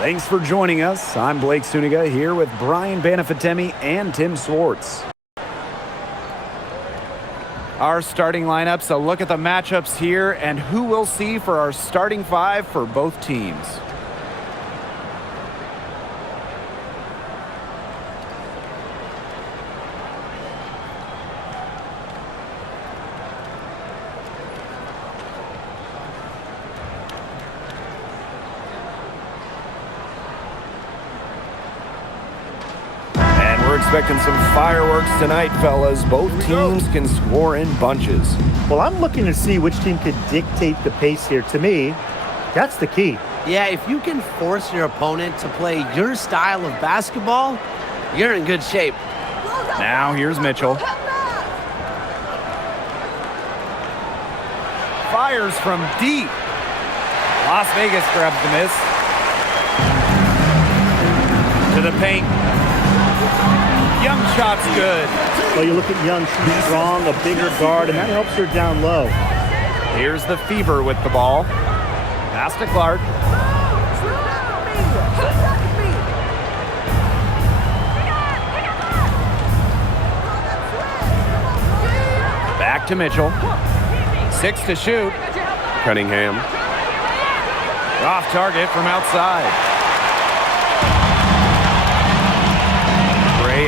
Thanks for joining us. I'm Blake Suniga here with Brian Banafitemi and Tim Swartz. Our starting lineups, a look at the matchups here and who we'll see for our starting five for both teams. We're expecting some fireworks tonight, fellas. Both teams can score in bunches. Well, I'm looking to see which team can dictate the pace here. To me, that's the key. Yeah, if you can force your opponent to play your style of basketball, you're in good shape. Now here's Mitchell. Fires from deep. Las Vegas grabs the miss. To the paint. Young shot's good. Well, you look at Young, she's strong, a bigger guard, and that helps her down low. Here's the Fever with the ball. Pass to Clark. Back to Mitchell. 6 to shoot. Cunningham. Off target from outside.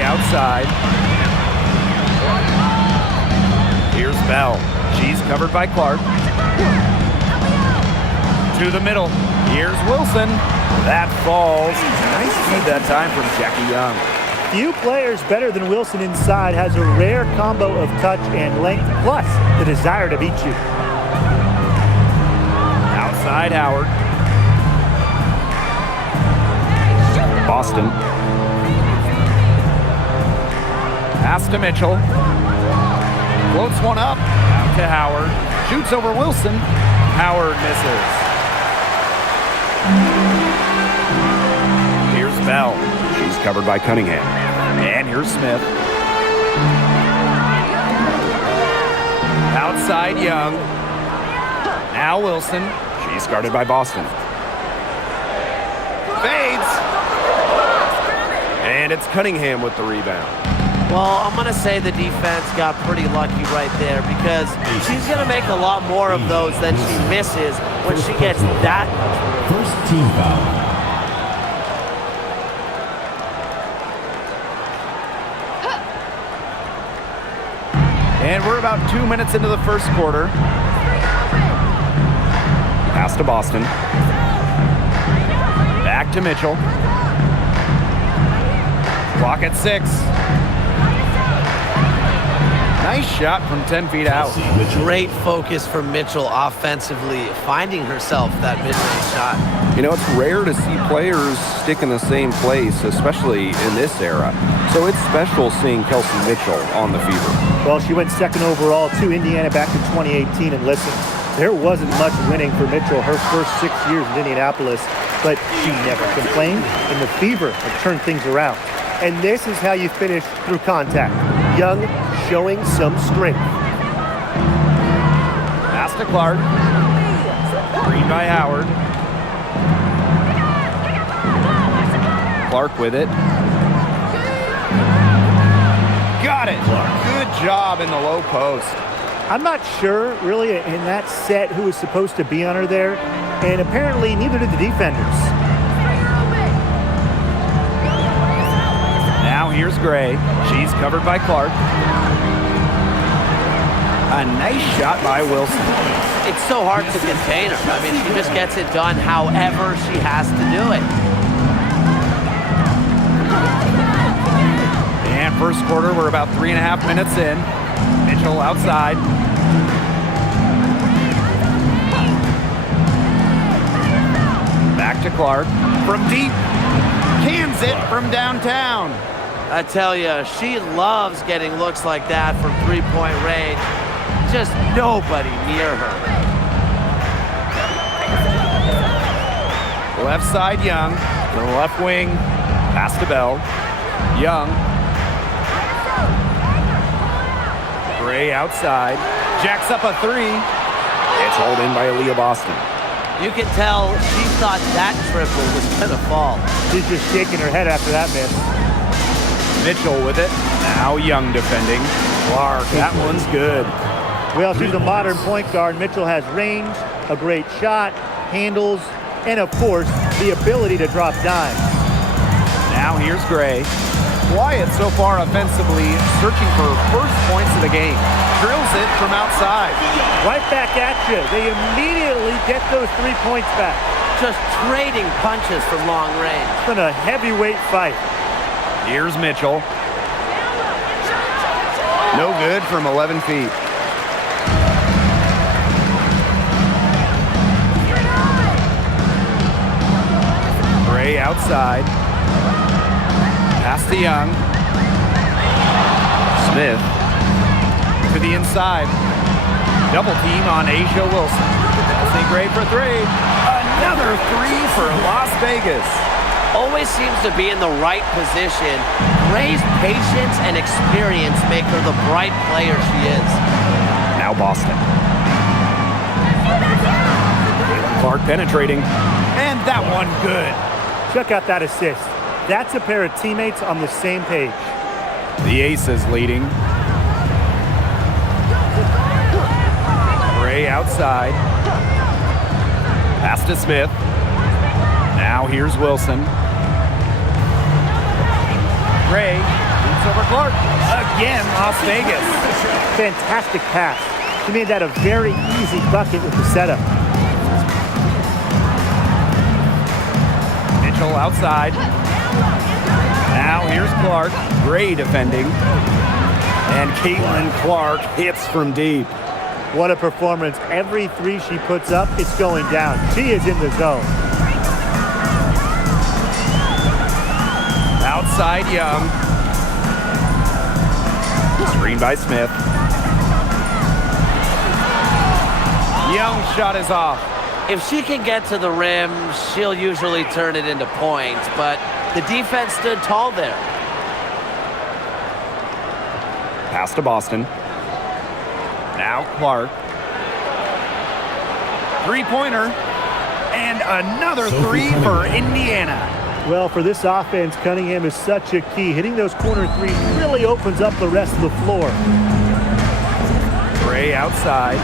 Outside. Here's Bell. She's covered by Clark. To the middle. Here's Wilson. That falls. Nice feed that time from Jackie Young. Few players better than Wilson inside, has a rare combo of touch and length, plus the desire to beat you. Outside Howard. Boston. Pass to Mitchell. Floats one up. Out to Howard. Shoots over Wilson. Howard misses. Here's Bell. She's covered by Cunningham. And here's Smith. Outside Young. Now Wilson. She's guarded by Boston. Fades. And it's Cunningham with the rebound. Well, I'm going to say the defense got pretty lucky right there because she's going to make a lot more of those than she misses when she gets that much. First team foul. And we're about 2 minutes into the first quarter. Pass to Boston. Back to Mitchell. Clock at 6. Nice shot from 10 feet out. Great focus from Mitchell offensively, finding herself that mid-range shot. You know, it's rare to see players stick in the same place, especially in this era. So it's special seeing Kelsey Mitchell on the Fever. Well, she went second overall to Indiana back in 2018, and listen, there wasn't much winning for Mitchell her first 6 years in Indianapolis, but she never complained, and the Fever have turned things around. And this is how you finish through contact. Young showing some strength. Pass to Clark. Screen by Howard. Clark with it. Got it. Good job in the low post. I'm not sure, really, in that set who was supposed to be on her there, and apparently neither did the defenders. Now here's Gray. She's covered by Clark. A nice shot by Wilson. It's so hard to contain her. I mean, she just gets it done however she has to do it. And first quarter, we're about 3.5 minutes in. Mitchell outside. Back to Clark. From deep. Cans it from downtown. I tell you, she loves getting looks like that from three-point range. Just nobody near her. Left side, Young. The left wing. Pass to Bell. Young. Gray outside. Jacks up a three. It's hauled in by Aaliyah Boston. You can tell she thought that triple was gonna fall. She's just shaking her head after that miss. Mitchell with it. Now Young defending. Clark, that one's good. Well, she's a modern point guard. Mitchell has range, a great shot, handles, and of course, the ability to drop dimes. Now here's Gray. Quiet so far offensively, searching for first points of the game. Drills it from outside. Right back at you. They immediately get those 3 points back. Just trading punches from long range. It's been a heavyweight fight. Here's Mitchell. No good from 11 feet. Gray outside. Pass to Young. Smith to the inside. Double team on Asia Wilson. Kelsey Gray for three. Another three for Las Vegas. Always seems to be in the right position. Gray's patience and experience make her the bright player she is. Now Boston. Clark penetrating. And that one good. Check out that assist. That's a pair of teammates on the same page. The Aces leading. Gray outside. Pass to Smith. Now here's Wilson. Gray moves over Clark. Again, Las Vegas. Fantastic pass. She made that a very easy bucket with the setup. Mitchell outside. Now here's Clark. Gray defending. And Caitlinclark hits from deep. What a performance. Every three she puts up, it's going down. She is in the zone. Outside Young. Screen by Smith. Young's shot is off. If she can get to the rim, she'll usually turn it into points, but the defense stood tall there. Pass to Boston. Now Clark. Three-pointer. And another three for Indiana. Well, for this offense, Cunningham is such a key. Hitting those corner threes really opens up the rest of the floor. Gray outside.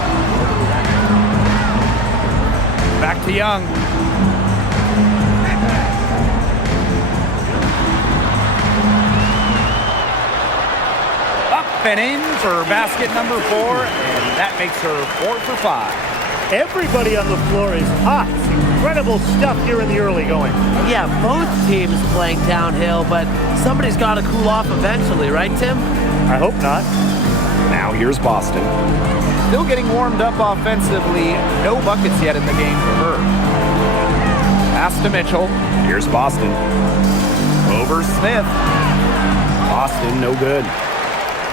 Back to Young. Up and in for basket number 4, and that makes her 4 for 5. Everybody on the floor is hot. Incredible stuff here in the early going. Yeah, both teams playing downhill, but somebody's got to cool off eventually, right, Tim? I hope not. Now here's Boston. Still getting warmed up offensively. No buckets yet in the game for her. Pass to Mitchell. Here's Boston. Over Smith. Boston, no good.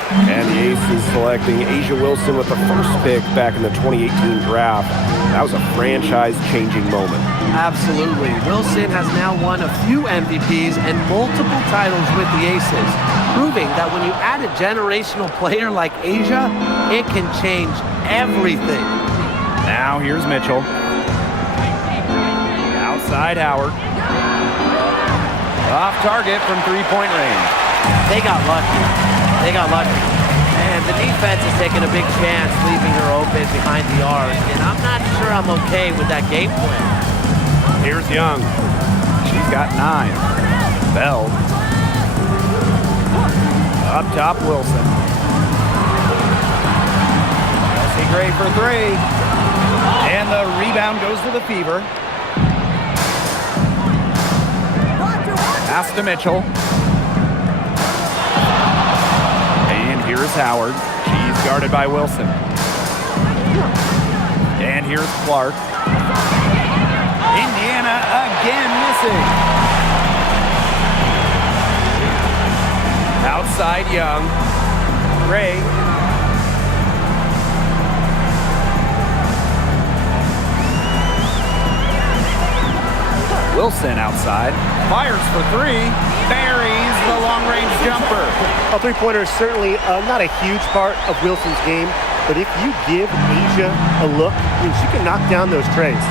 And the Aces selecting Asia Wilson with the first pick back in the 2018 draft. That was a franchise-changing moment. Absolutely. Wilson has now won a few MVPs and multiple titles with the Aces, proving that when you add a generational player like Asia, it can change everything. Now here's Mitchell. Outside Howard. Off target from three-point range. They got lucky. And the defense is taking a big chance, leaving her open behind the arc. And I'm not sure I'm okay with that game plan. Here's Young. She's got 9. Bell. Up top, Wilson. Kelsey Gray for 3. And the rebound goes to the Fever. Pass to Mitchell. Here's Howard. She's guarded by Wilson. And here's Clark. Indiana again missing. Outside Young. Gray. Wilson outside. Fires for 3. Buries the long-range jumper. A three-pointer is certainly not a huge part of Wilson's game, but if you give Asia a look, I mean, she can knock down those trays.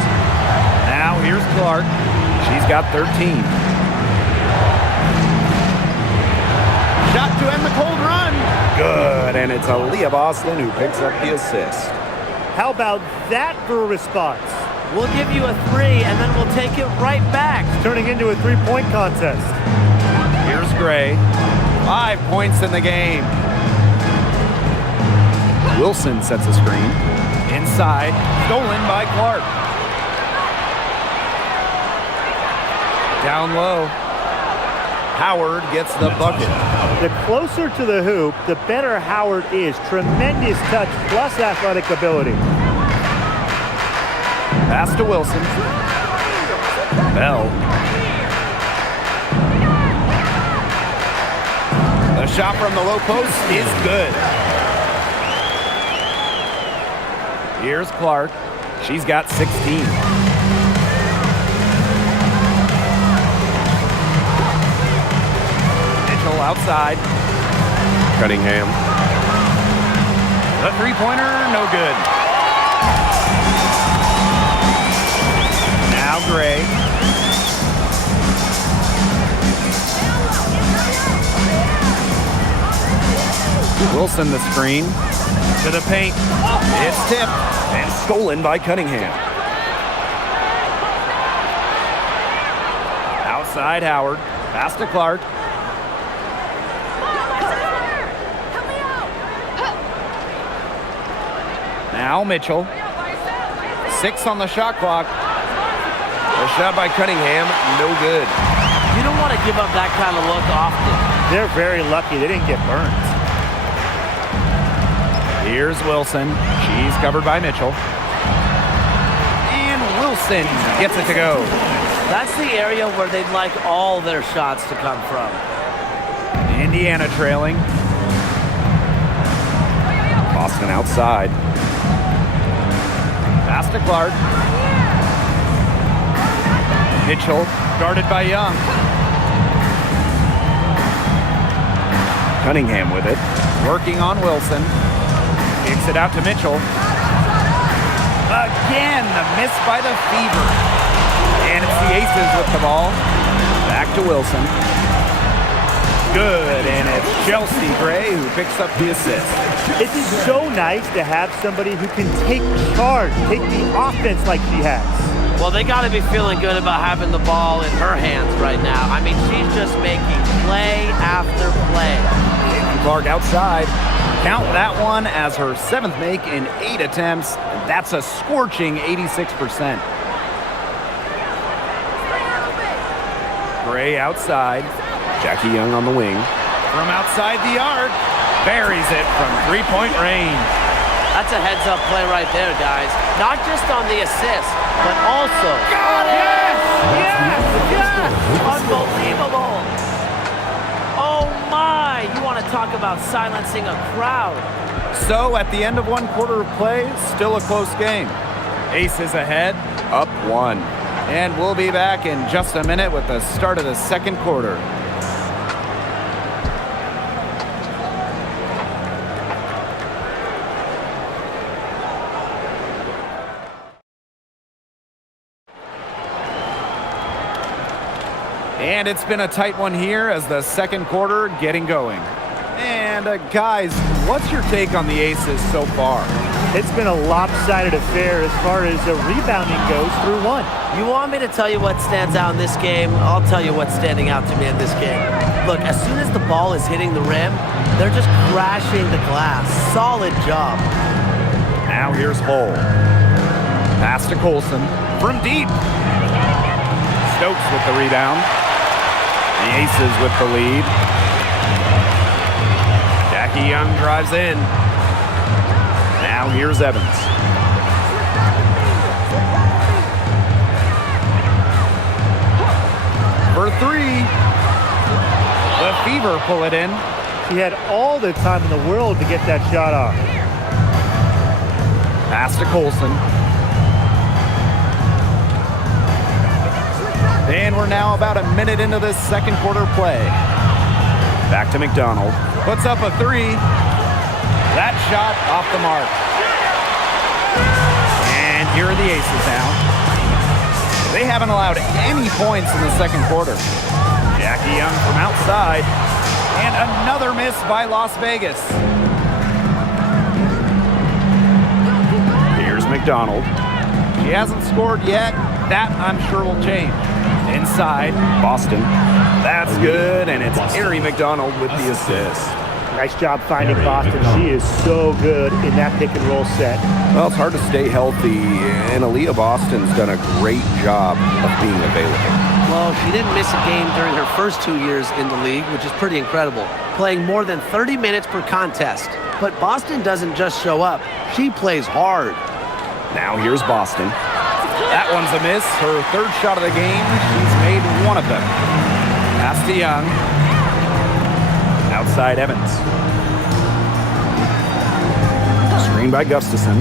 here's Clark. She's got 13. Shot to end the cold run. Good, and it's Aaliyah Boston who picks up the assist. How about that for a response? We'll give you a 3, and then we'll take it right back. It's turning into a three-point contest. Here's Gray. 5 points in the game. Wilson sets a screen. Inside, stolen by Clark. Down low. Howard gets the bucket. The closer to the hoop, the better Howard is. Tremendous touch plus athletic ability. Pass to Wilson. Bell. The shot from the low post is good. Here's Clark. She's got 16. Outside. Cunningham. The three-pointer, no good. Now Gray. Wilson the screen. To the paint. It's tipped and stolen by Cunningham. Outside Howard. Pass to Clark. Now Mitchell. 6 on the shot clock. A shot by Cunningham, no good. You don't want to give up that kind of look often. They're very lucky they didn't get burned. Here's Wilson. She's covered by Mitchell. And Wilson gets it to go. That's the area where they'd like all their shots to come from. Indiana trailing. Boston outside. Pass to Clark. Mitchell guarded by Young. Cunningham with it. Working on Wilson. Kicks it out to Mitchell. Again, the miss by the Fever. And it's the Aces with the ball. Back to Wilson. Good, and it's Chelsea Gray who picks up the assist. It is so nice to have somebody who can take charge, take the offense like she has. Well, they got to be feeling good about having the ball in her hands right now. I mean, she's just making play after play. Clark outside. Count that one as her 7th make in 8 attempts. That's a scorching 86%. Gray outside. Jackie Young on the wing. From outside the arc. Buries it from 3-point range. That's a heads-up play right there, guys. Not just on the assist, but also... Got it! Yes! Yes! Yes! Unbelievable! Oh, my! You want to talk about silencing a crowd. So, at the end of 1 quarter of play, still a close game. Aces ahead, up 1. And we'll be back in just a minute with the start of the 2nd quarter. And it's been a tight one here as the 2nd quarter getting going. And guys, what's your take on the Aces so far? It's been a lopsided affair as far as rebounding goes through 1. You want me to tell you what stands out in this game? I'll tell you what's standing out to me in this game. Look, as soon as the ball is hitting the rim, they're just crashing the glass. Solid job. Now here's Hull. Pass to Colson from deep. Stokes with the rebound. The Aces with the lead. Jackie Young drives in. Now here's Evans. For 3. The Fever pull it in. She had all the time in the world to get that shot off. Pass to Colson. And we're now about a minute into this 2nd quarter play. Back to McDonald. Puts up a 3. That shot off the mark. And here are the Aces now. They haven't allowed any points in the second quarter. Jackie Young from outside. And another miss by Las Vegas. Here's McDonald. She hasn't scored yet. That, I'm sure, will change. Inside, Boston. That's good, and it's Ari McDonald with the assist. Nice job finding Boston. She is so good in that pick and roll set. Well, it's hard to stay healthy, and Aaliyah Boston's done a great job of being available. Well, she didn't miss a game during her first 2 years in the league, which is pretty incredible, playing more than 30 minutes per contest. But Boston doesn't just show up. She plays hard. Now here's Boston. That one's a miss. Her third shot of the game. She's made one of them. Pass to Young. Outside Evans. Screen by Gustafson.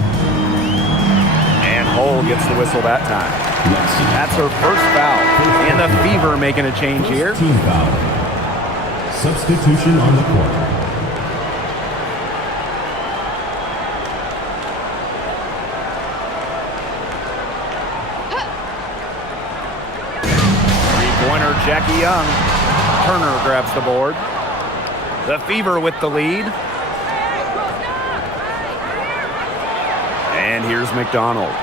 And Hull gets the whistle that time. That's her first foul. And the Fever making a change here. Team foul. Substitution on the court. Three-pointer Jackie Young. Turner grabs the board. The Fever with the lead. And here's McDonald.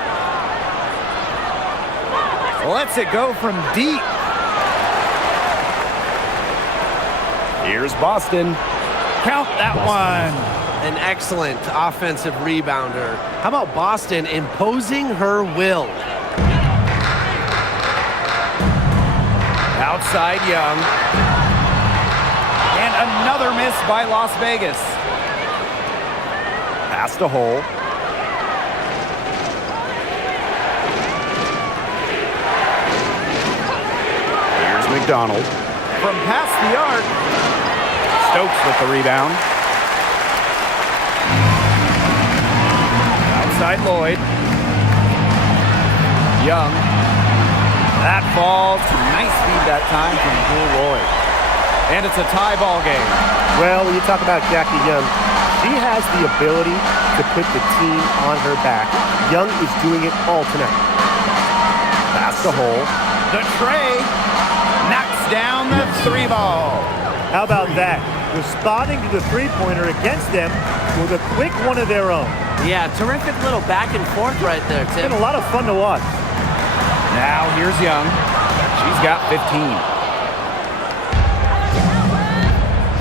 Lets it go from deep. Here's Boston. Count that one. An excellent offensive rebounder. How about Boston imposing her will? Outside Young. And another miss by Las Vegas. Pass to Hull. Here's McDonald. From past the arc. Stokes with the rebound. Outside Lloyd. Young. That falls. Nice feed that time from Drew Lloyd. And it's a tie ball game. Well, when you talk about Jackie Young, she has the ability to put the team on her back. Young is doing it all tonight. Pass to Hull. The tray knocks down the three ball. How about that? Responding to the three-pointer against them with a quick one of their own. Yeah, terrific little back and forth right there, It's Tim. been a lot of fun to watch. Now here's Young. She's got 15.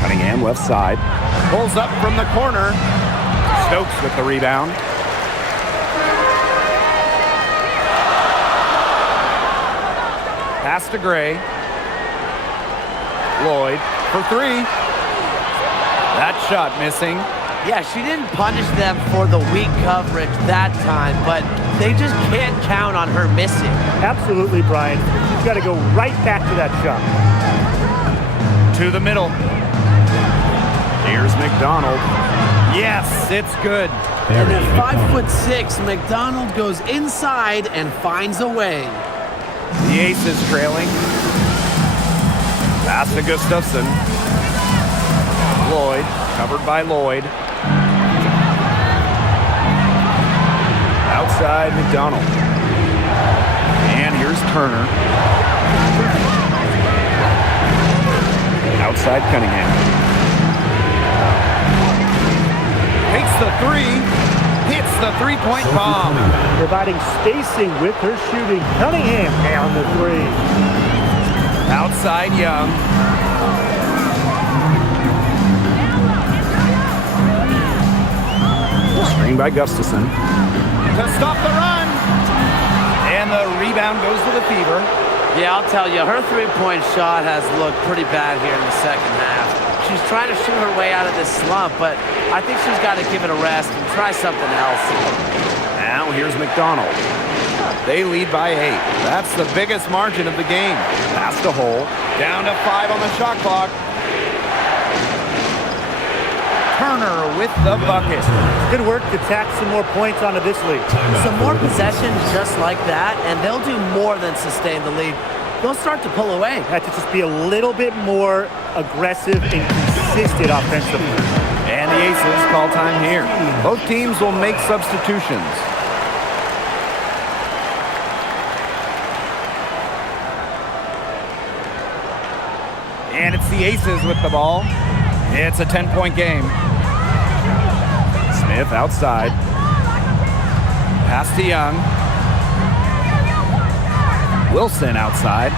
Cunningham left side. Pulls up from the corner. Stokes with the rebound. Pass to Gray. Lloyd for three. That shot missing. Yeah, she didn't punish them for the weak coverage that time, but they just can't count on her missing. Absolutely, Brian. You've got to go right back to that shot. To the middle. Here's McDonald. Yes, it's good. And at 5'6", McDonald goes inside and finds a way. The Aces trailing. Pass to Gustafson. Lloyd, covered by Lloyd. Outside McDonald. And here's Turner. Outside Cunningham. Takes the three. Hits the three-point bomb. Providing spacing with her shooting. Cunningham down the three. Outside Young. Screen by Gustafson. To stop the run. And the rebound goes to the Fever. Yeah, I'll tell you, her three-point shot has looked pretty bad here in the second half. She's trying to shoot her way out of this slump, but I think she's got to give it a rest and try something else. Now here's McDonald. They lead by 8. That's the biggest margin of the game. Pass to Hull. Down to 5 on the shot clock. Turner with the bucket. Good work to tack some more points onto this lead. Some more possessions just like that, and they'll do more than sustain the lead. They'll start to pull away. Had to just be a little bit more aggressive and consistent offensively. And the Aces call time here. Both teams will make substitutions. And it's the Aces with the ball. It's a 10-point game. Smith outside. Pass to Young. Wilson outside.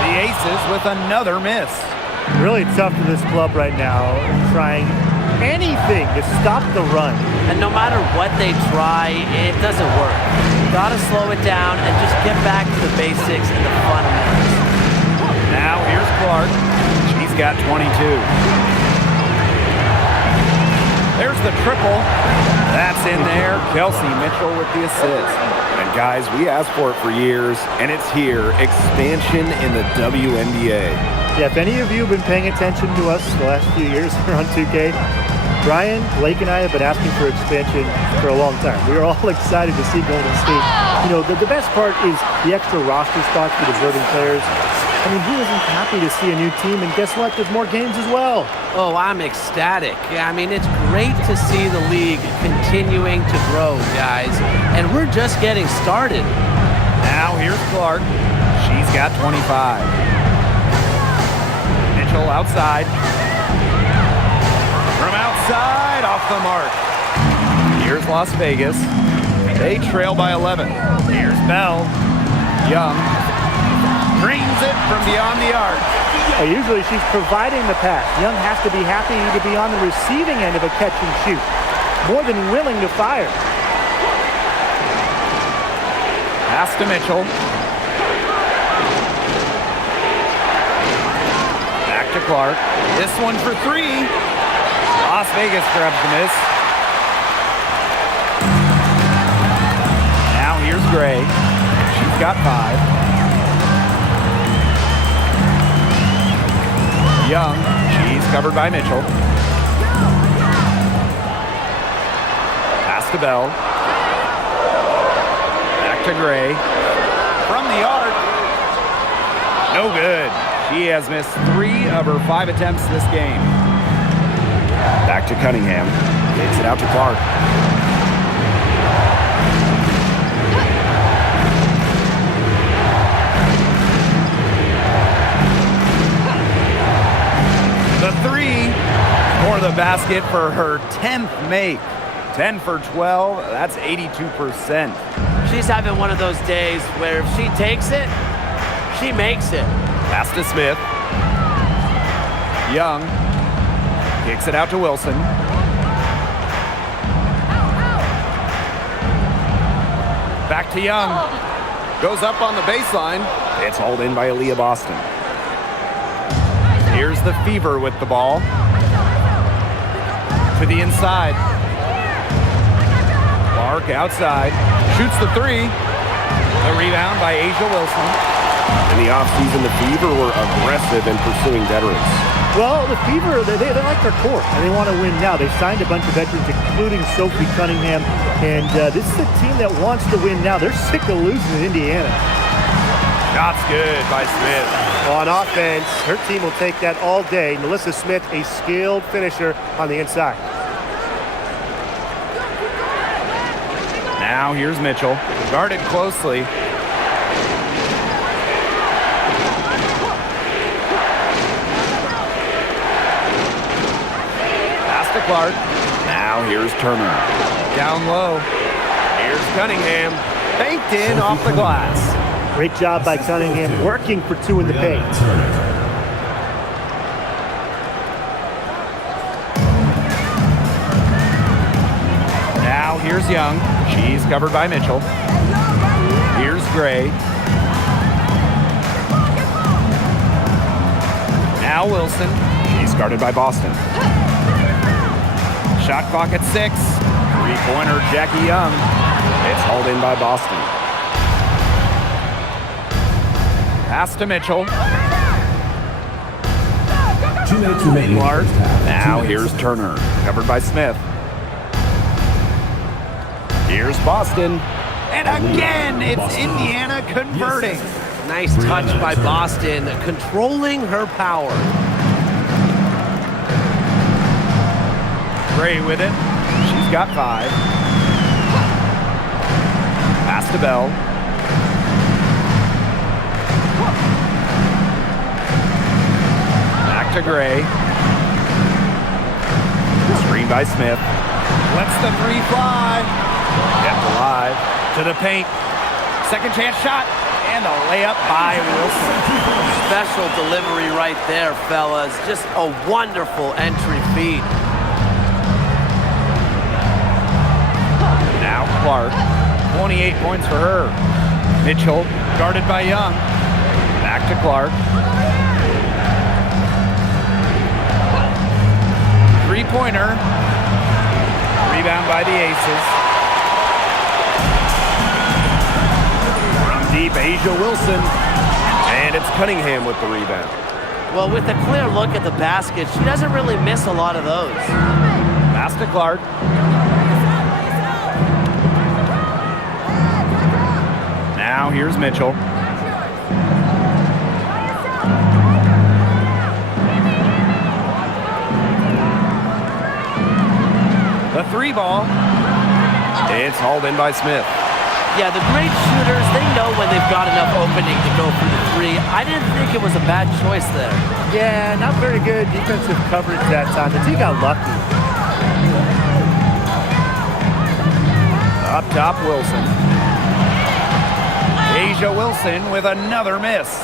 The Aces with another miss. Really tough for this club right now, trying anything to stop the run. And no matter what they try, it doesn't work. Gotta slow it down and just get back to the basics and the fundamentals. Now here's Clark. She's got 22. There's the triple. That's in there. Kelsey Mitchell with the assist. And guys, we asked for it for years, and it's here. Expansion in the WNBA. Yeah, if any of you have been paying attention to us the last few years here on 2K, Brian, Blake, and I have been asking for expansion for a long time. We are all excited to see Golden State. You know, the best part is the extra roster spots for deserving players. I mean, who isn't happy to see a new team? And guess what? There's more games as well. Oh, I'm ecstatic. Yeah, I mean, it's great to see the league continuing to grow, guys. And we're just getting started. Now here's Clark. She's got 25. Mitchell outside. From outside, off the mark. Here's Las Vegas. They trail by 11. Here's Bell. Young. Drains it from beyond the arc. Usually she's providing the pass. Young has to be happy to be on the receiving end of a catch and shoot. More than willing to fire. Pass to Mitchell. Back to Clark. This one for three. Las Vegas grabs the miss. Now here's Gray. She's got 5. Young, she's covered by Mitchell. Pass to Bell. Back to Gray. From the arc. No good. She has missed 3 of her 5 attempts this game. Back to Cunningham. Takes it out to Clark. The 3 for the basket for her 10th make. 10 for 12, that's 82%. She's having one of those days where if she takes it, she makes it. Pass to Smith. Young kicks it out to Wilson. Back to Young. Goes up on the baseline. It's hauled in by Aaliyah Boston. Here's the Fever with the ball. To the inside. Clark outside. Shoots the 3. A rebound by Asia Wilson. In the offseason, the Fever were aggressive in pursuing veterans. Well, the Fever, they like their core, and they want to win now. They've signed a bunch of veterans, including Sophie Cunningham, and this is a team that wants to win now. They're sick of losing in Indiana. Shots good by Smith. On offense, her team will take that all day. Melissa Smith, a skilled finisher on the inside. Now here's Mitchell. Guarded closely. Pass to Clark. Now here's Turner. Down low. Here's Cunningham. Banked in off the glass. Great job by Cunningham, working for 2 in the paint. Now here's Young. She's covered by Mitchell. Here's Gray. Now Wilson. He's guarded by Boston. Shot clock at 6. Three-pointer Jackie Young. It's hauled in by Boston. Pass to Mitchell. 2 minutes remaining. Clark. Now here's Turner. Covered by Smith. Here's Boston. And again, it's Indiana converting. Nice touch by Boston, controlling her power. Gray with it. She's got 5. Pass to Bell. Back to Gray. Screen by Smith. Lets the three fly. Kept alive. To the paint. Second chance shot. And a layup by Wilson. Special delivery right there, fellas. Just a wonderful entry feed. Now Clark. 28 points for her. Mitchell guarded by Young. Back to Clark. Three-pointer. Rebound by the Aces. From deep, Asia Wilson. And it's Cunningham with the rebound. Well, with a clear look at the basket, she doesn't really miss a lot of those. Pass to Clark. Now here's Mitchell. The three ball. It's hauled in by Smith. Yeah, the great shooters, they know when they've got enough opening to go for the three. I didn't think it was a bad choice there. Yeah, not very good defensive coverage that time. The team got lucky. Up top, Wilson. Asia Wilson with another miss.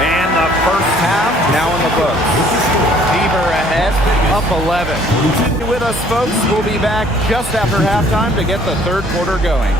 And the first half now in the books. Fever ahead, up 11. With us, folks. We'll be back just after halftime to get the third quarter going.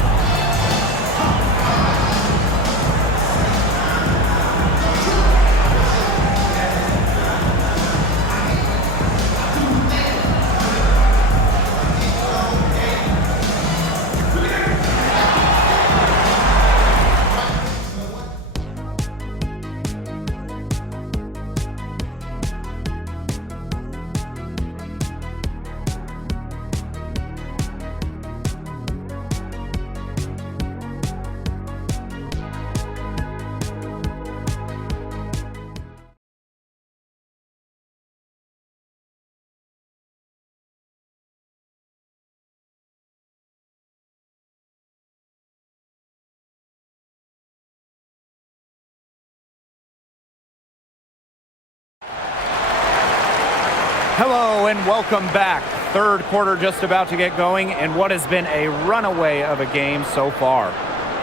Hello and welcome back. Third quarter just about to get going in what has been a runaway of a game so far.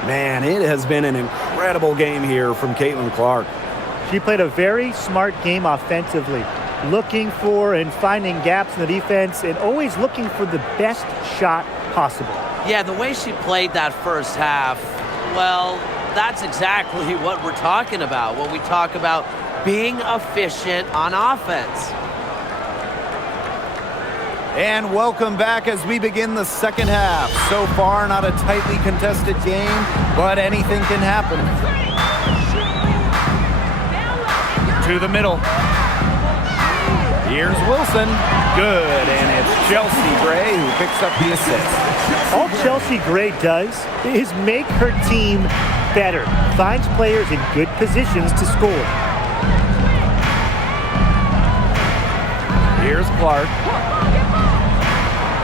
Man, it has been an incredible game here from Caitlinclark. She played a very smart game offensively, looking for and finding gaps in the defense and always looking for the best shot possible. Yeah, the way she played that first half, well, that's exactly what we're talking about when we talk about being efficient on offense. And welcome back as we begin the second half. So far, not a tightly contested game, but anything can happen. To the middle. Here's Wilson. Good, and it's Chelsea Gray who picks up the assist. All Chelsea Gray does is make her team better, finds players in good positions to score. Here's Clark.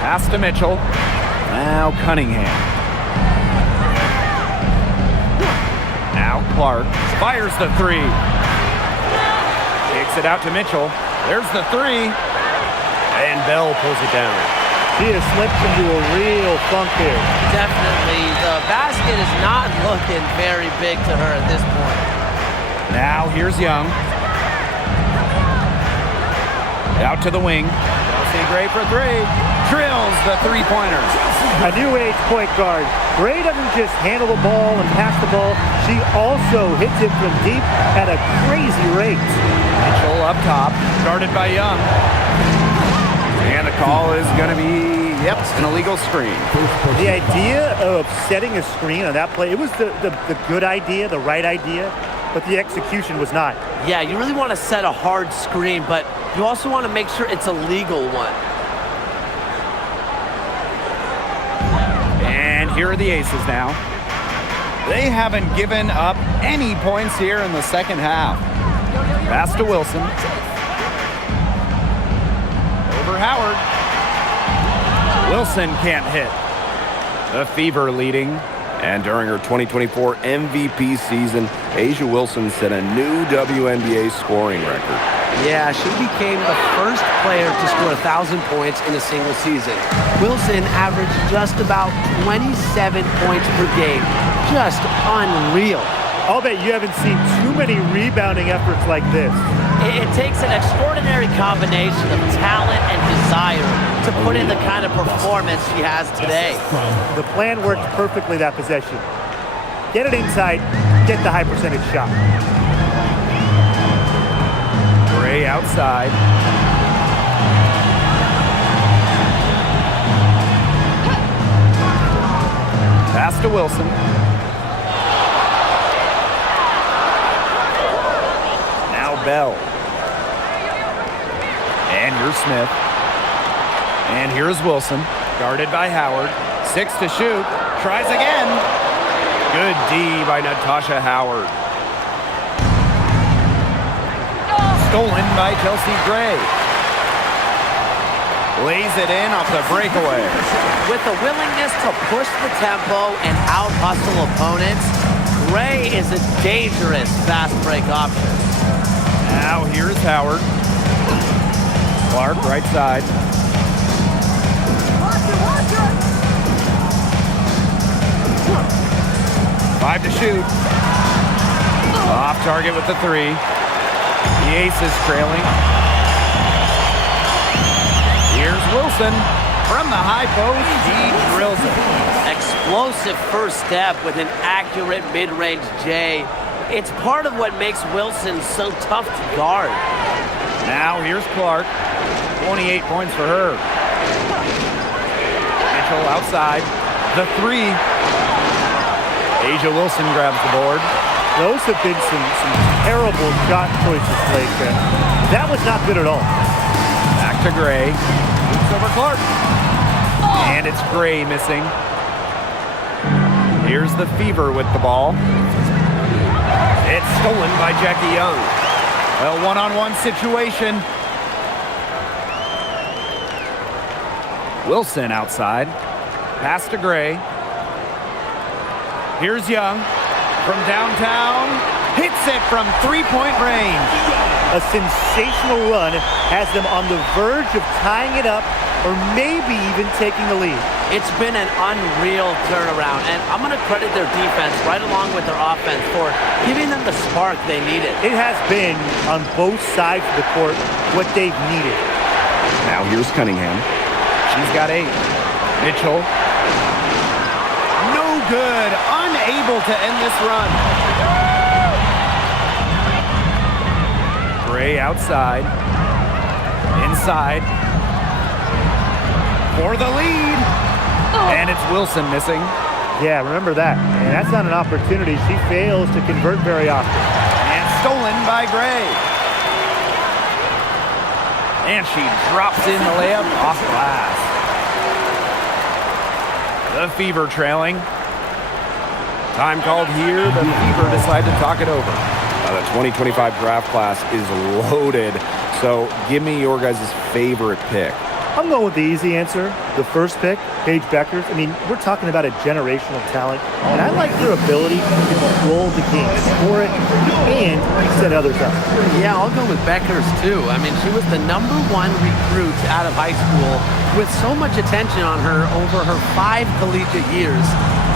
Pass to Mitchell. Now Cunningham. Now Clark fires the three. Kicks it out to Mitchell. There's the three. And Bell pulls it down. She has slipped into a real funk here. Definitely, the basket is not looking very big to her at this point. Now here's Young. Out to the wing. Chelsea Gray for three. Drills the three-pointer. A new age point guard. Gray doesn't just handle the ball and pass the ball. She also hits it from deep at a crazy rate. Mitchell up top, guarded by Young. And the call is going to be, an illegal screen. The idea of setting a screen on that play, it was the good idea, the right idea, but the execution was not. Yeah, you really want to set a hard screen, but you also want to make sure it's a legal one. And here are the Aces now. They haven't given up any points here in the second half. Pass to Wilson. Over Howard. Wilson can't hit. The Fever leading. And during her 2024 MVP season, A'ja Wilson set a new WNBA scoring record. Yeah, she became the first player to score 1,000 points in a single season. Wilson averaged just about 27 points per game. Just unreal. I'll bet you haven't seen too many rebounding efforts like this. It takes an extraordinary combination of talent and desire to put in the kind of performance she has today. The plan worked perfectly that possession. Get it inside, get the high percentage shot. Gray outside. Pass to Wilson. Now Bell. And here's Smith. And here's Wilson. Guarded by Howard. 6 to shoot. Tries again. Good D by Natasha Howard. Stolen by Chelsea Gray. Lays it in off the breakaway. With the willingness to push the tempo and out-hustle opponents, Gray is a dangerous fast break option. Now here's Howard. Clark right side. Five to shoot. Off target with the 3. The ace is trailing. Here's Wilson from the high post. He drills it. Explosive first step with an accurate mid-range J. It's part of what makes Wilson so tough to guard. Now here's Clark. 28 points for her. Mitchell outside. The 3. A'ja Wilson grabs the board. Those have been some terrible shot choices, Blake. That was not good at all. Back to Gray. Moves over Clark. And it's Gray missing. Here's the Fever with the ball. It's stolen by Jackie Young. A one-on-one situation. Wilson outside. Pass to Gray. Here's Young from downtown. Hits it from three-point range. A sensational run has them on the verge of tying it up or maybe even taking the lead. It's been an unreal turnaround, and I'm going to credit their defense right along with their offense for giving them the spark they needed. It has been, on both sides of the court, what they've needed. Now here's Cunningham. She's got 8. Mitchell. No good. Unable to end this run. Gray outside. Inside. For the lead. And it's Wilson missing. Yeah, remember that. And that's not an opportunity she fails to convert very often. And stolen by Gray. And she drops in the layup off glass. The Fever trailing. Time called here. The Fever decide to talk it over. The 2025 draft class is loaded. So give me your guys' favorite pick. I'm going with the easy answer. The first pick, Paige Beckers. I mean, we're talking about a generational talent, and I like their ability to control the game, score it, and set others up. Yeah, I'll go with Beckers too. I mean, she was the #1 recruit out of high school with so much attention on her over her 5 collegiate years.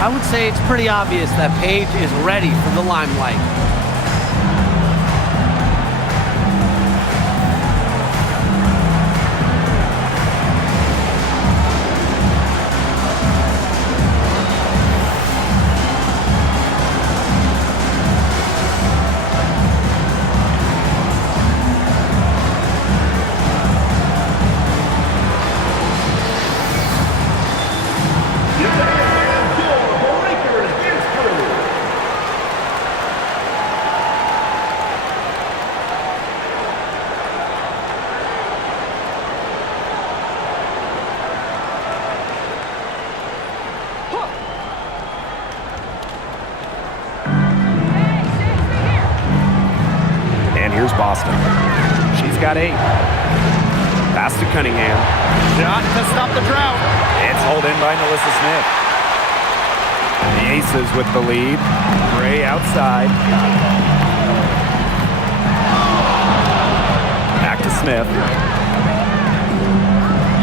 I would say it's pretty obvious that Paige is ready for the limelight. Here's Boston. She's got 8. Pass to Cunningham. Shot to stop the drought. It's hauled in by Melissa Smith. The Aces with the lead. Gray outside. Back to Smith.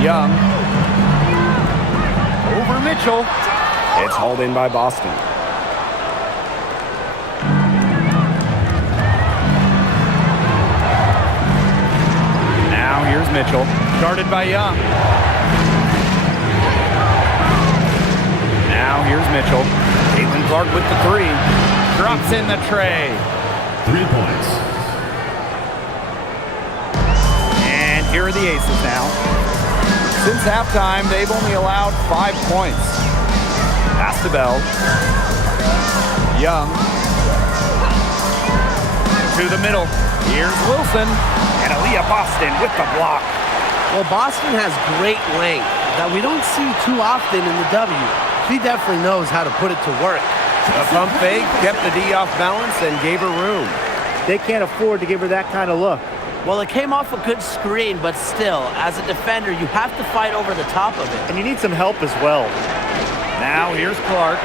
Young. Over Mitchell. It's hauled in by Boston. Now here's Mitchell. Guarded by Young. Now here's Mitchell. Caitlinclark with the three. Drops in the tray. 3 points. And here are the Aces now. Since halftime, they've only allowed 5 points. Pass to Bell. Young. To the middle. Here's Wilson. And Aaliyah Boston with the block. Well, Boston has great length that we don't see too often in the W. She definitely knows how to put it to work. The pump fake kept the D off balance and gave her room. They can't afford to give her that kind of look. Well, it came off a good screen, but still, as a defender, you have to fight over the top of it. And you need some help as well. Now here's Clark.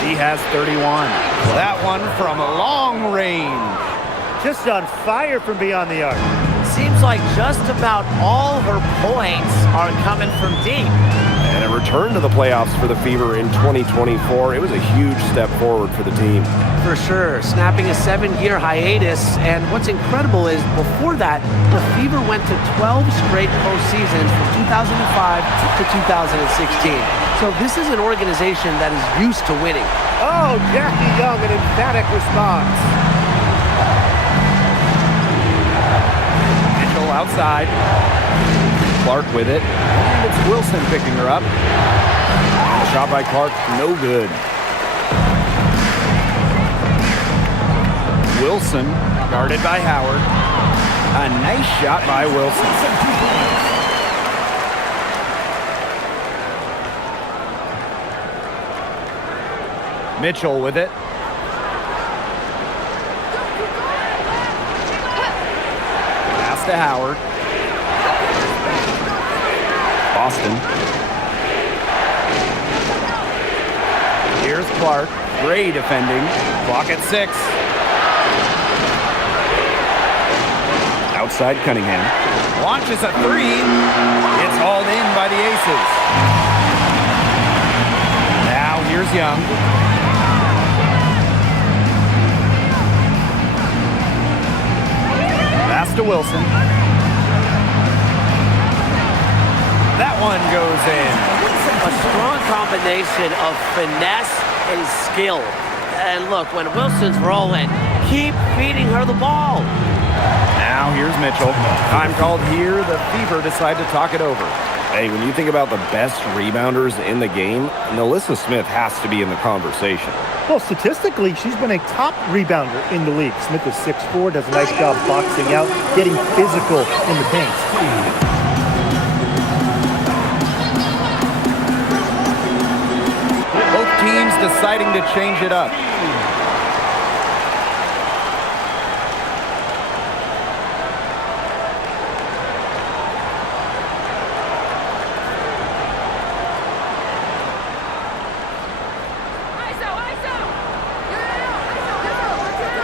She has 31. That one from a long range. Just on fire from beyond the arc. Seems like just about all her points are coming from deep. And a return to the playoffs for the Fever in 2024. It was a huge step forward for the team. For sure, snapping a 7-year hiatus. And what's incredible is before that, the Fever went to 12 straight postseasons from 2005 to 2016. So this is an organization that is used to winning. Oh, Jackie Young, an emphatic response. Mitchell outside. Clark with it. And it's Wilson picking her up. And the shot by Clark, no good. Wilson, guarded by Howard. A nice shot by Wilson. Mitchell with it. Pass to Howard. Boston. Here's Clark. Gray defending. Clock at 6. Outside Cunningham. Launches a 3. It's hauled in by the Aces. Now here's Young. Pass to Wilson. That one goes in. A strong combination of finesse and skill. And look, when Wilson's rolling, keep feeding her the ball. Now here's Mitchell. Time called here. The Fever decide to talk it over. Hey, when you think about the best rebounders in the game, Nalissa Smith has to be in the conversation. Well, statistically, she's been a top rebounder in the league. Smith is 6'4", does a nice job boxing out, getting physical in the paint. Both teams deciding to change it up.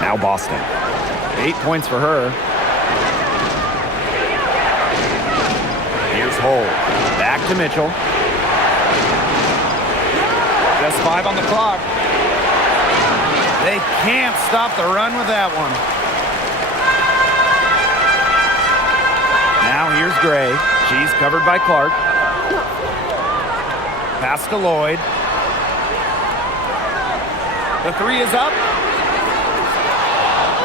Now Boston. 8 points for her. Here's Hull. Back to Mitchell. Just 5 on the clock. They can't stop the run with that one. Now here's Gray. She's covered by Clark. Pass to Lloyd. The 3 is up.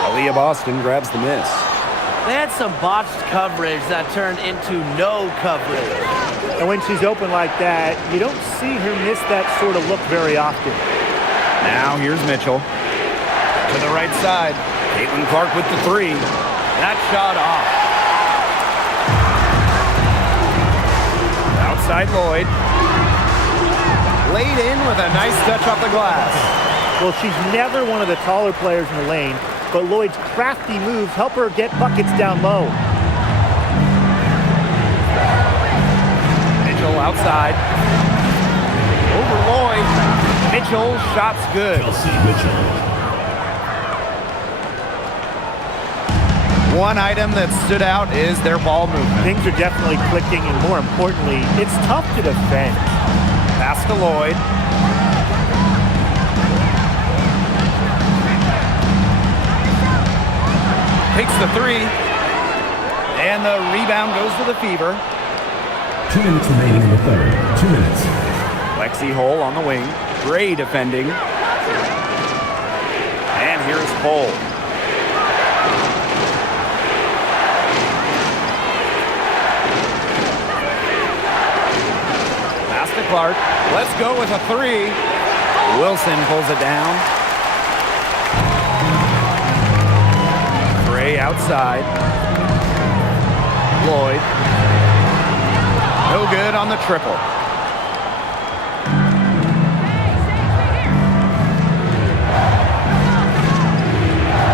Aaliyah Boston grabs the miss. They had some botched coverage that turned into no coverage. And when she's open like that, you don't see her miss that sort of look very often. Now here's Mitchell. To the right side. Caitlinclark with the 3. That shot off. Outside Lloyd. Laid in with a nice touch off the glass. Well, she's never one of the taller players in the lane, but Lloyd's crafty moves help her get buckets down low. Mitchell outside. Over Lloyd. Mitchell, shot's good. Kelsey Mitchell. One item that stood out is their ball movement. Things are definitely clicking, and more importantly, it's tough to defend. Pass to Lloyd. Takes the three. And the rebound goes to the Fever. 2 minutes remaining in the third. 2 minutes. Lexi Hole on the wing. Gray defending. And here's Cole. Pass to Clark. Let's go with a three. Wilson pulls it down. Gray outside. Lloyd. No good on the triple.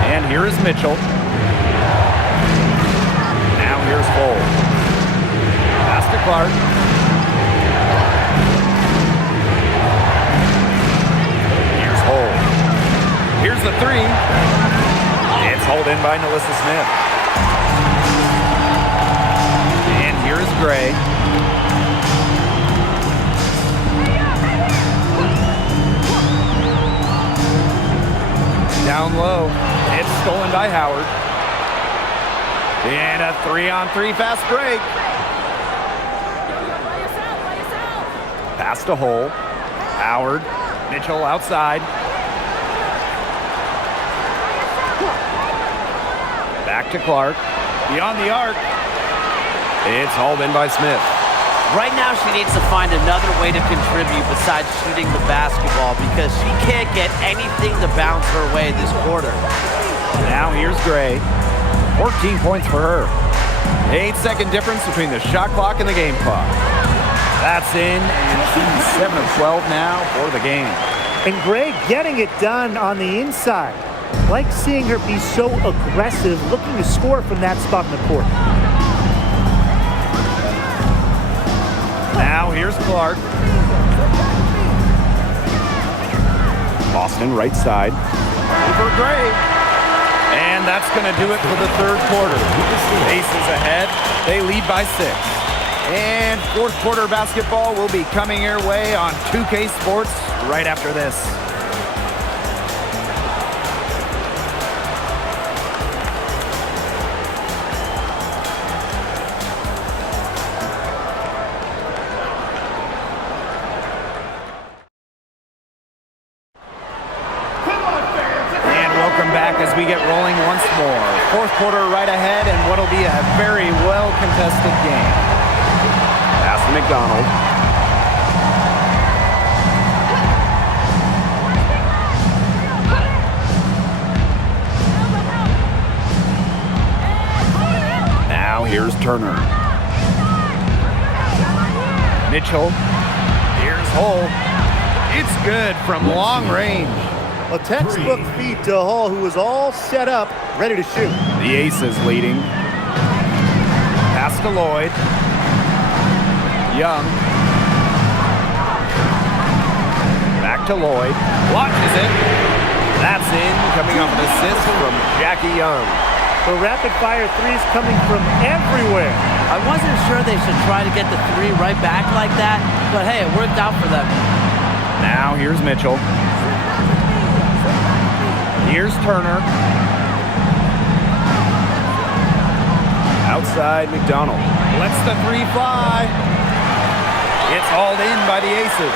And here is Mitchell. Now here's Cole. Pass to Clark. Here's Hole. Here's the three. It's hauled in by Nalissa Smith. And here is Gray. Down low. It's stolen by Howard. And a 3-on-3 fast break. Pass to Hole. Howard. Mitchell outside. Back to Clark. Beyond the arc. It's hauled in by Smith. Right now, she needs to find another way to contribute besides shooting the basketball because she can't get anything to bounce her way this quarter. Now here's Gray. 14 points for her. 8-second difference between the shot clock and the game clock. That's in, and she's 7 of 12 now for the game. And Gray getting it done on the inside. Like seeing her be so aggressive, looking to score from that spot in the court. Now here's Clark. Boston right side. Over Gray. And that's going to do it for the third quarter. Aces ahead. They lead by 6. And fourth quarter basketball will be coming your way on 2K Sports right after this. As we get rolling once more. Fourth quarter right ahead, and what'll be a very well-contested game. Pass to McDonald. Now here's Turner. Mitchell. Here's Hole. It's good from long range. A textbook feed to Hall, who was all set up, ready to shoot. The Aces leading. Pass to Lloyd. Young. Back to Lloyd. Launches it. That's in, coming off an assist from Jackie Young. The rapid-fire threes coming from everywhere. I wasn't sure they should try to get the three right back like that, but hey, it worked out for them. Now here's Mitchell. Here's Turner. Outside McDonald. Lets the three fly. It's hauled in by the Aces.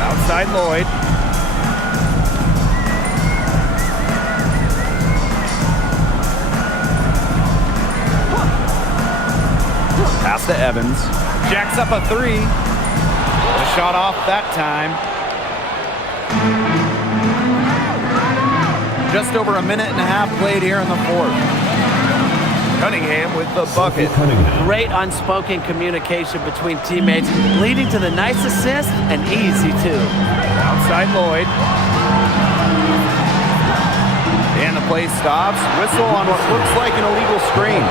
Outside Lloyd. Pass to Evans. Jacks up a three. The shot off that time. Just over a minute and a half played here in the fourth. Cunningham with the bucket. Great unspoken communication between teammates, leading to the nice assist and easy two. Outside Lloyd. And the play stops. Whistle on what looks like an illegal screen.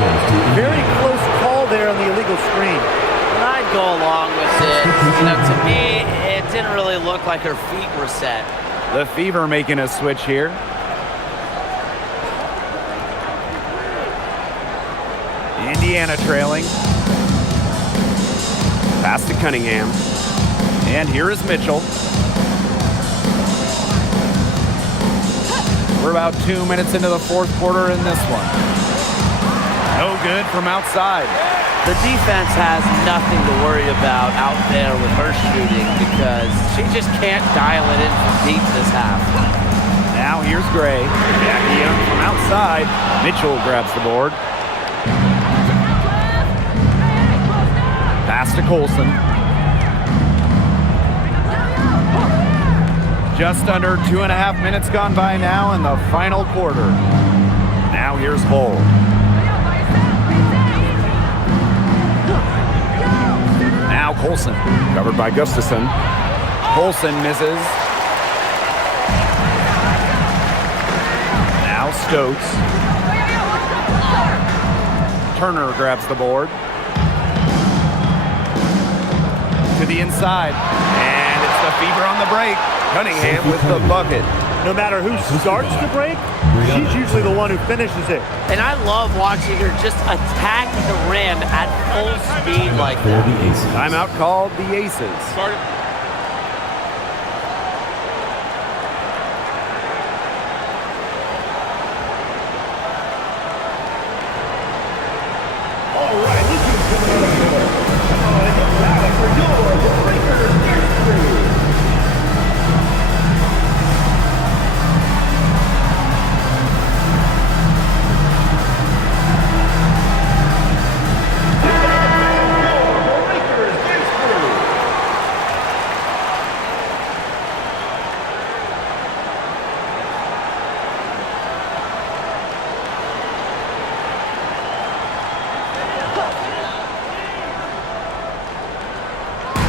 Very close call there on the illegal screen. I go along with it. You know, to me, it didn't really look like her feet were set. The Fever making a switch here. Indiana trailing. Pass to Cunningham. And here is Mitchell. We're about 2 minutes into the fourth quarter in this one. No good from outside. The defense has nothing to worry about out there with her shooting because she just can't dial it in from deep this half. Now here's Gray. Jackie Young from outside. Mitchell grabs the board. Pass to Colson. Just under 2.5 minutes gone by now in the final quarter. Now here's Bull. Now Colson, covered by Gustafson. Colson misses. Now Stokes. Turner grabs the board. To the inside. And it's the Fever on the break. Cunningham with the bucket. No matter who starts the break, she's usually the one who finishes it. And I love watching her just attack the rim at full speed like that. Timeout called the Aces.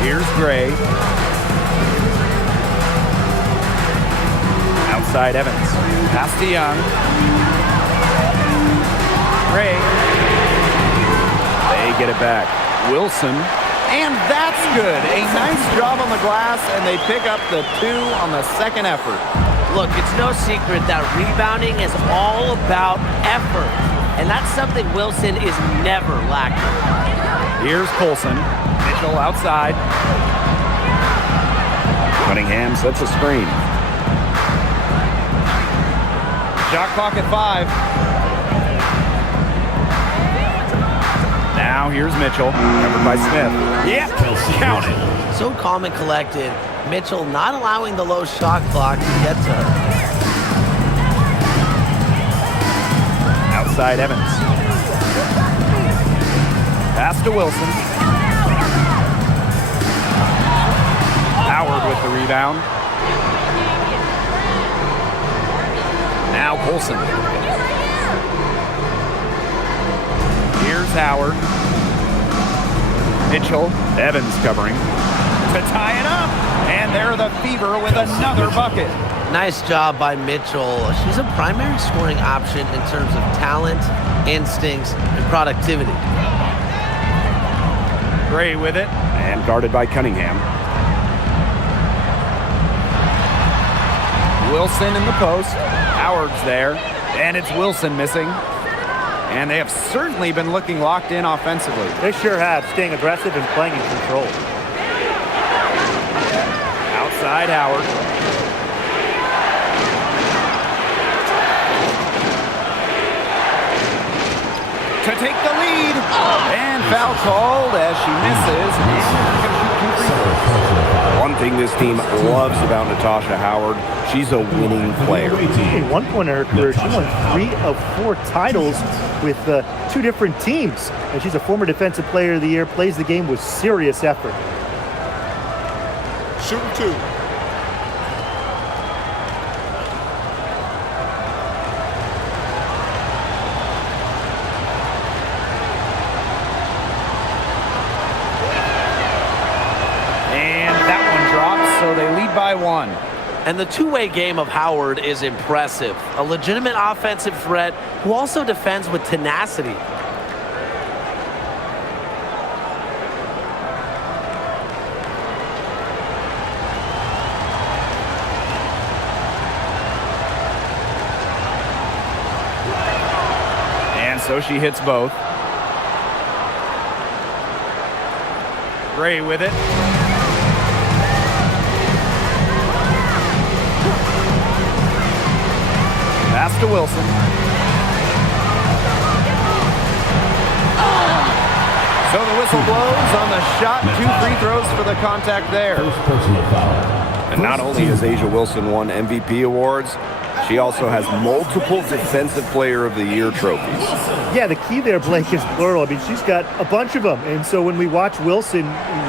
Here's Gray. Outside Evans. Pass to Young. Gray. They get it back. Wilson. And that's good. A nice job on the glass, and they pick up the 2 on the second effort. Look, it's no secret that rebounding is all about effort. And that's something Wilson is never lacking. Here's Colson. Mitchell outside. Cunningham sets a screen. Shot clock at 5. Now here's Mitchell, covered by Smith. Yeah, count it. So calm and collected. Mitchell not allowing the low shot clock to get to her. Outside Evans. Pass to Wilson. Howard with the rebound. Now Colson. Here's Howard. Mitchell. Evans covering. To tie it up. And there the Fever with another bucket. Nice job by Mitchell. She's a primary scoring option in terms of talent, instincts, and productivity. Gray with it. And guarded by Cunningham. Wilson in the post. Howard's there. And it's Wilson missing. And they have certainly been looking locked in offensively. They sure have, staying aggressive and playing in control. Outside Howard. To take the lead. And foul called as she misses. One thing this team loves about Natasha Howard, she's a winning player. At one point in her career, she won 3 of 4 titles with 2 different teams. And she's a former Defensive Player of the Year, plays the game with serious effort. Shooting 2. So they lead by 1. And the two-way game of Howard is impressive. A legitimate offensive threat who also defends with tenacity. So she hits both. Gray with it. Pass to Wilson. So the whistle blows on the shot. 2 free throws for the contact there. First personal foul. And not only has Asia Wilson won MVP awards, she also has multiple Defensive Player of the Year trophies. Yeah, the key there, Blake, is plural. I mean, she's got a bunch of them. And so when we watch Wilson,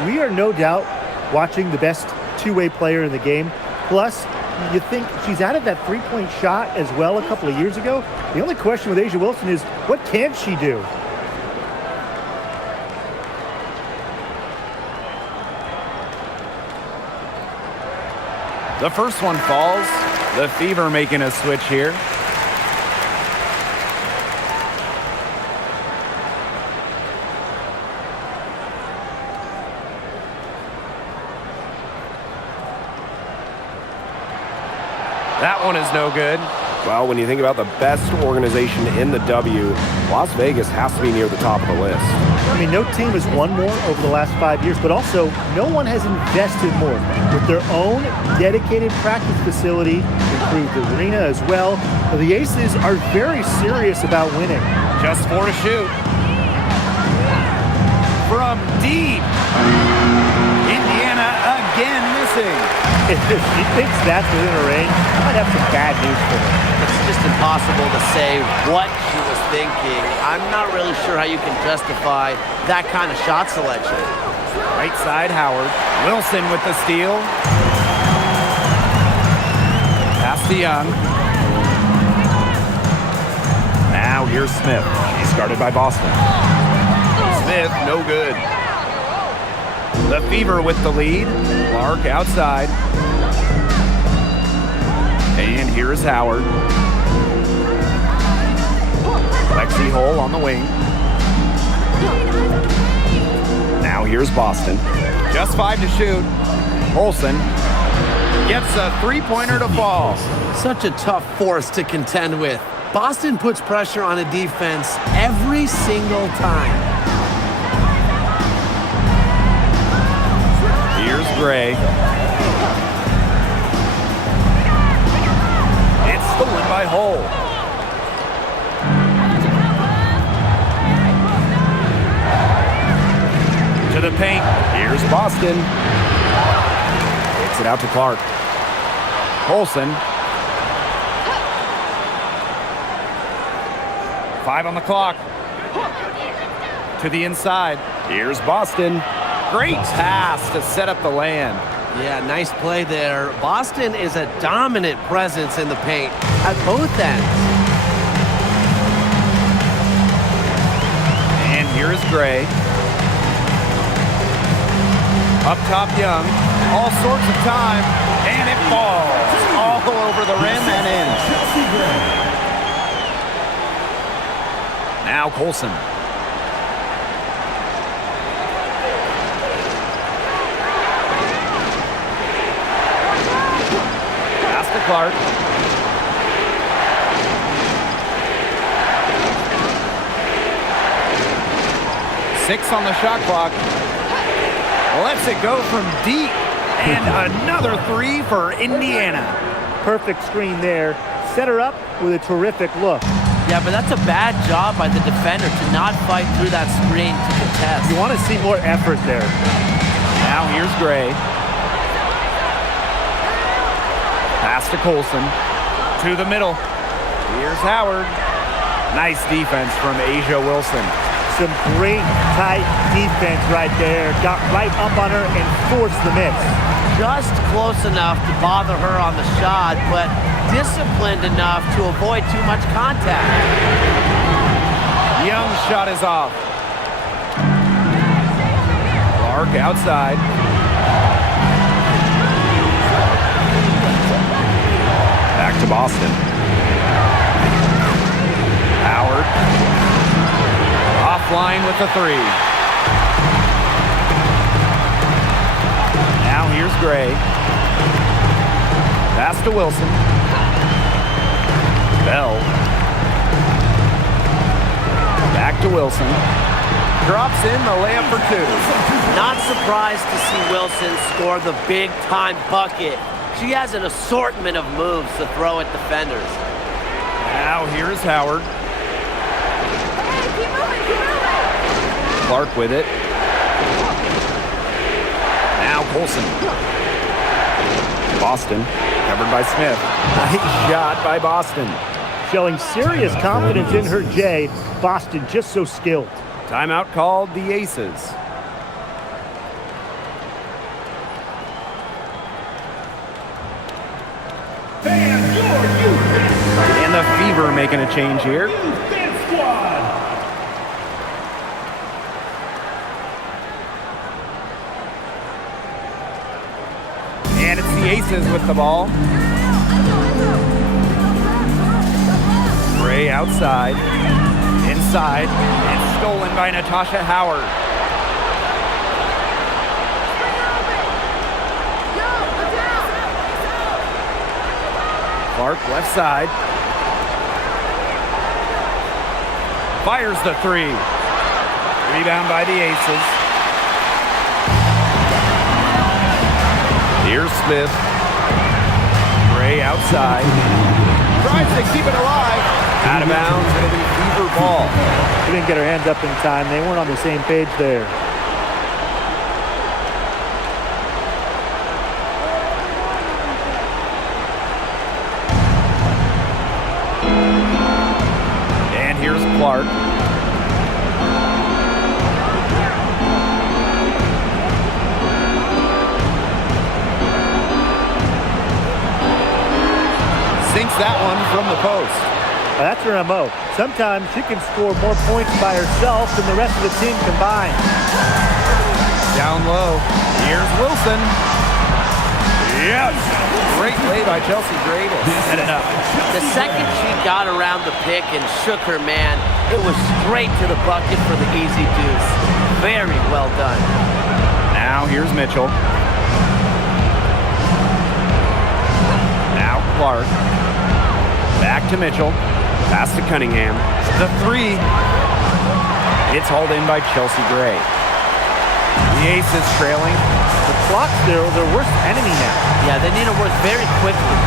we are no doubt watching the best two-way player in the game. Plus, you think she's added that three-point shot as well a couple of years ago. The only question with Asia Wilson is, what can she do? The first one falls. The Fever making a switch here. That one is no good. Well, when you think about the best organization in the W, Las Vegas has to be near the top of the list. I mean, no team has won more over the last 5 years, but also no one has invested more with their own dedicated practice facility, improved arena as well. The Aces are very serious about winning. Just 4 to shoot. From deep. Indiana again missing. If she thinks that's within her range, I might have some bad news for her. It's just impossible to say what she was thinking. I'm not really sure how you can justify that kind of shot selection. Right side, Howard. Wilson with the steal. Pass to Young. Now here's Smith. She's guarded by Boston. Smith, no good. The Fever with the lead. Clark outside. And here's Howard. Lexi Hole on the wing. Now here's Boston. Just 5 to shoot. Olsen gets a three-pointer to fall. Such a tough force to contend with. Boston puts pressure on a defense every single time. Here's Gray. It's stolen by Hole. To the paint. Here's Boston. Kicks it out to Clark. Olsen. 5 on the clock. To the inside. Here's Boston. Great pass to set up the land. Yeah, nice play there. Boston is a dominant presence in the paint at both ends. And here's Gray. Up top, Young. All sorts of time. And it falls all over the rim and in. Now Colson. Pass to Clark. Six on the shot clock. Lets it go from deep. And another 3 for Indiana. Perfect screen there. Set her up with a terrific look. Yeah, but that's a bad job by the defender to not fight through that screen to contest. You want to see more effort there. Now here's Gray. Pass to Colson. To the middle. Here's Howard. Nice defense from Asia Wilson. Some great tight defense right there. Got right up on her and forced the miss. Just close enough to bother her on the shot, but disciplined enough to avoid too much contact. Young's shot is off. Clark outside. Back to Boston. Howard. Offline with the 3. Now here's Gray. Pass to Wilson. Bell. Back to Wilson. Drops in the layup for 2. Not surprised to see Wilson score the big-time bucket. She has an assortment of moves to throw at defenders. Now here's Howard. Clark with it. Now Colson. Boston, covered by Smith. Nice shot by Boston. Showing serious confidence in her J. Boston just so skilled. Timeout called the Aces. And the Fever making a change here. And it's the Aces with the ball. Gray outside. Inside. And stolen by Natasha Howard. Clark left side. Fires the 3. Rebound by the Aces. Here's Smith. Gray outside. Tries to keep it alive. Out of bounds. It'll be Fever ball. She didn't get her hands up in time. They weren't on the same page there. And here's Clark. Sinks that one from the post. Now, that's her MO. Sometimes she can score more points by herself than the rest of the team combined. Down low. Here's Wilson. Yes! Great play by Chelsea Gray to set it up. The second she got around the pick and shook her man, it was straight to the bucket for the easy deuce. Very well done. Now here's Mitchell. Now Clark. Back to Mitchell. Pass to Cunningham. The 3. It's hauled in by Chelsea Gray. The Aces trailing. The clock's their worst enemy now. Yeah, they need to work very quickly.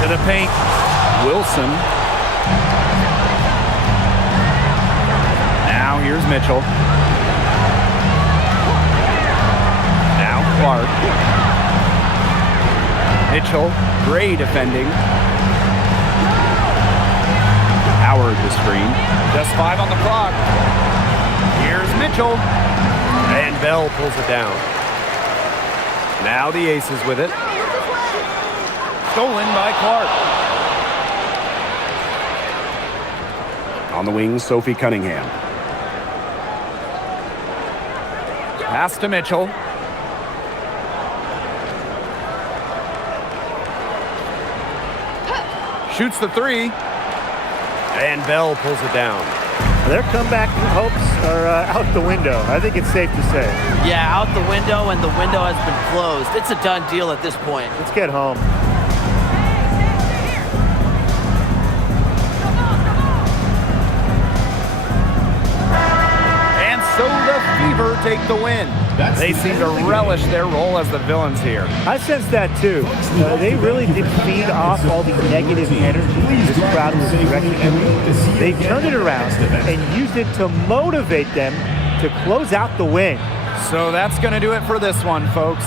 To the paint. Wilson. Now here's Mitchell. Now Clark. Mitchell, Gray defending. Howard the screen. Just 5 on the clock. Here's Mitchell. And Bell pulls it down. Now the Aces with it. Stolen by Clark. On the wing, Sophie Cunningham. Pass to Mitchell. Shoots the 3. And Bell pulls it down. Their comeback hopes are out the window. I think it's safe to say. Yeah, out the window, and the window has been closed. It's a done deal at this point. Let's get home. And so the Fever take the win. They seem to relish their role as the villains here. I sense that too. They really did feed off all the negative energy this crowd was directing them. They turned it around and used it to motivate them to close out the win. So that's going to do it for this one, folks.